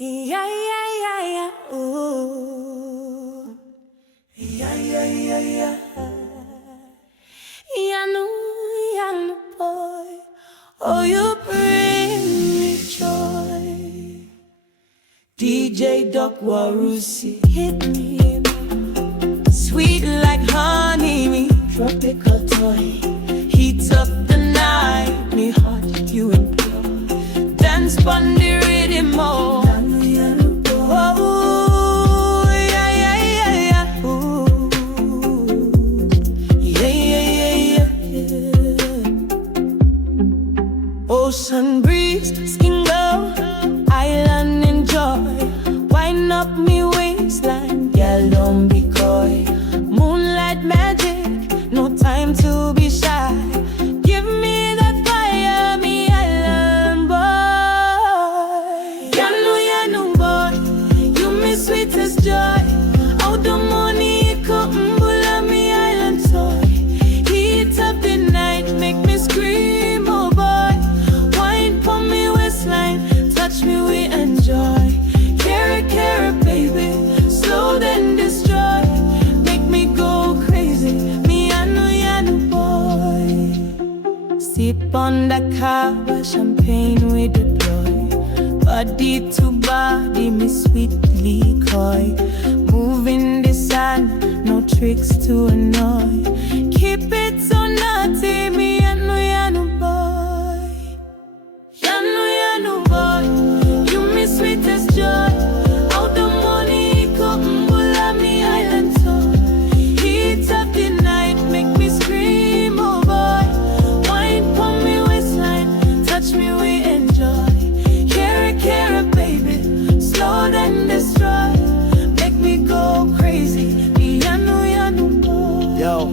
Yeah, yeah, yeah, yeah, ooh. Yeah, yeah, yeah, yeah. Yanu Boy, oh, you bring me joy. DJ Doc Warusi, hit me, sweet like honey, me tropical toy. Heat up the night, me heart you implore. Dance on the rhythm, oh. Yanuyanu Boy, oh, yeah, yeah, yeah, yeah, ooh. Yeah, yeah, yeah, yeah. Ocean breeze, skin glow, island enjoy. Wind up me waistline, girl don't be coy. Moonlight magic, no time to be shy. Give me that fire, me island boy. Yanuyanu Boy, you me sweetest joy. Out the money, come Mbube, me island toy. Heat up the night, make me scream, oh boy. Wine for me waistline, touch me, we enjoy. Carry, baby, slow then destroy. Make me go crazy, me Yanuyanu Boy. Sip on the cava, champagne we deploy. Body to body, me sweetly coy. Moving the sand, no tricks to annoy. Keep it so naughty, me Yanuyanu Boy. Yanuyanu Boy, you me sweetest joy. Out the money, come Mbube, me island toy. Heat up the night, make me scream, oh boy. Wine for me waistline, touch me, we enjoy. Carry, baby, slow then destroy. Make me go crazy, me Yanuyanu Boy. Yo,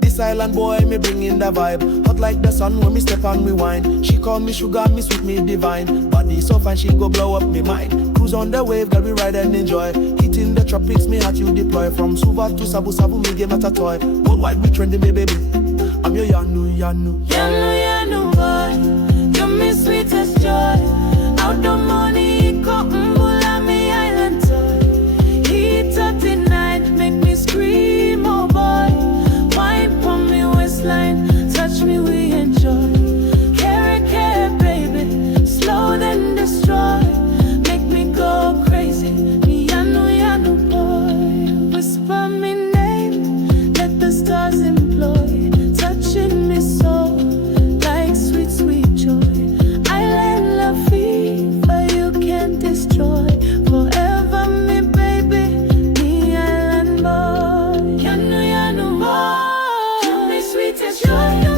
this island boy, me bringing the vibe. Hot like the sun when me step and me wine. She call me sugar, me sweet, me divine. Body so fine, she go blow up me mind. Cruise on the wave, girl, we ride and enjoy. Hitting the tropics, me heart you deploy. From Suva to Sabu Sabu, me game at a toy. Worldwide, we trending, me baby. I'm your Yanuyanu. Yanuyanu Boy, you me sweetest joy. Out the money, come Mbube, me island toy. Heat up the night, make me scream, oh boy. Wine for me waistline, touch me, we enjoy. Carry, baby, slow then destroy. Make me go crazy, me Yanuyanu Boy. Whisper me name, let the stars employ. Touching me so, like sweet, sweet joy. Island love fever, you can't destroy. Forever me baby, me island boy. Yanuyanu Boy, you me sweetest joy.